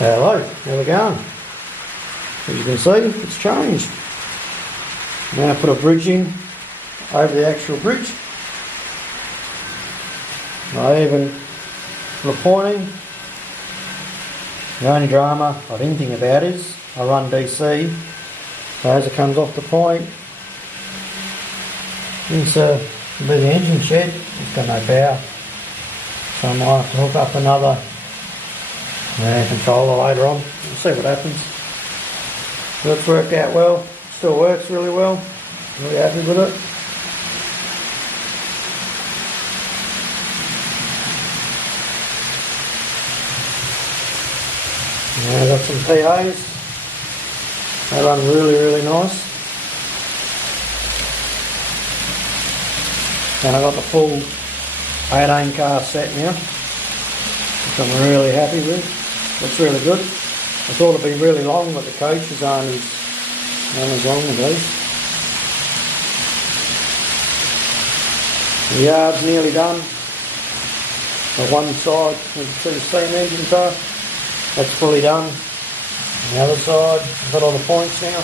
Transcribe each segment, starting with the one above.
Hello, how we going? As you can see, it's changed. Now put a bridge in over the actual bridge. I even put a point in. The only drama of anything about is I run DC, so as it comes off the point, into the engine shed, it's got no power. So I might have to hook up another controller later on. We'll see what happens. But it's worked out well. Still works really well. Really happy with it. Now I've got some PAs. They run really nice. And I've got the full 18 car set now, which I'm really happy with. Looks really good. I thought it'd be really long, but the coach is only as long as these. The yard's nearly done. The one side with the 2 steam engine toe, that's fully done. The other side, I've got all the points now.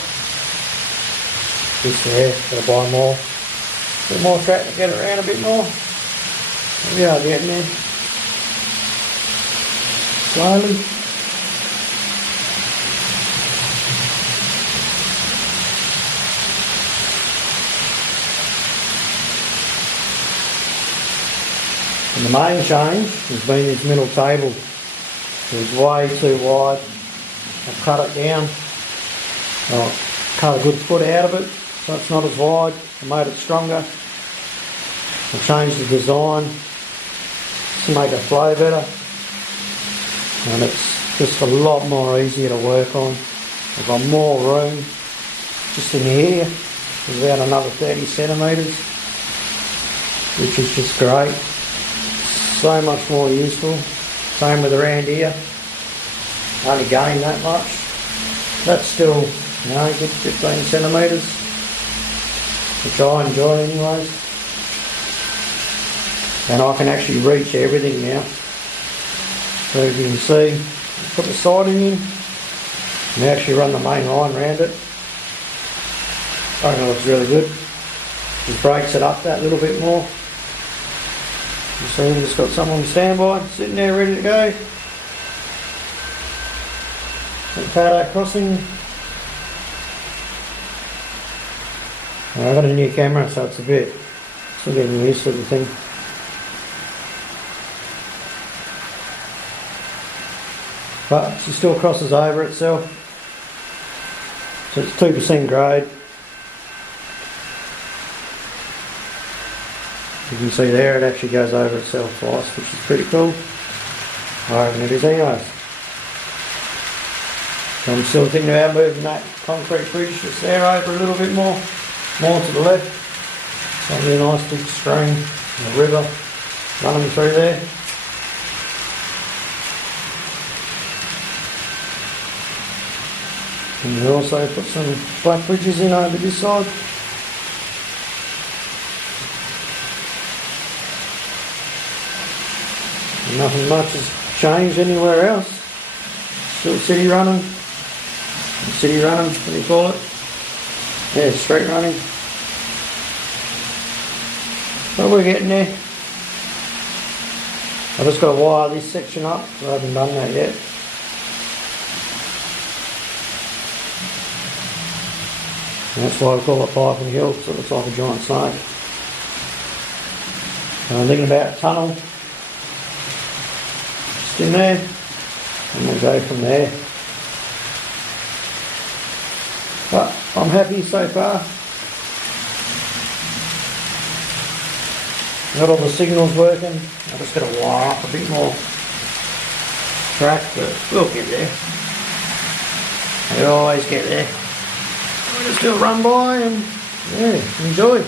This there, gotta buy more. A bit more track to get it around a bit more. We are getting there. Slowly. And the main change has been this middle table. It was way too wide. I've cut it down. I've cut a good foot out of it, so it's not as wide. I made it stronger. I've changed the design to make it flow better. And it's just a lot more easier to work on. I've got more room just in here. There's about another 30 centimetres, which is just great. So much more useful. Same with around here. Only gained that much. That's still, good 15 centimetres, which I enjoy anyways. And I can actually reach everything now. So as you can see, put the siding in and actually run the main line around it. I think it looks really good. It breaks it up that little bit more. You see, we've just got someone on standby, sitting there ready to go. KATO crossing. I've got a new camera, so it's a bit still getting used to the thing. But she still crosses over itself. So it's 2% grade. You can see there it actually goes over itself twice, which is pretty cool. I reckon it is anyways. So I'm still thinking about moving that concrete bridge that's there over a little bit more to the left. That'll be a nice big stream, a river running through there. And we also put some black bridges in over this side. And nothing much has changed anywhere else. Still city running. What do you call it? Yeah, street running. But we're getting there. I've just got to wire this section up, so I haven't done that yet. And that's why I call it Pipe and Hill, so it looks like a giant snake. And I'm thinking about a tunnel just in there, and we'll go from there. But I'm happy so far. Got all the signals working. I've just got to wire up a bit more track, but we'll get there. We always get there. We'll just do a run by and enjoy.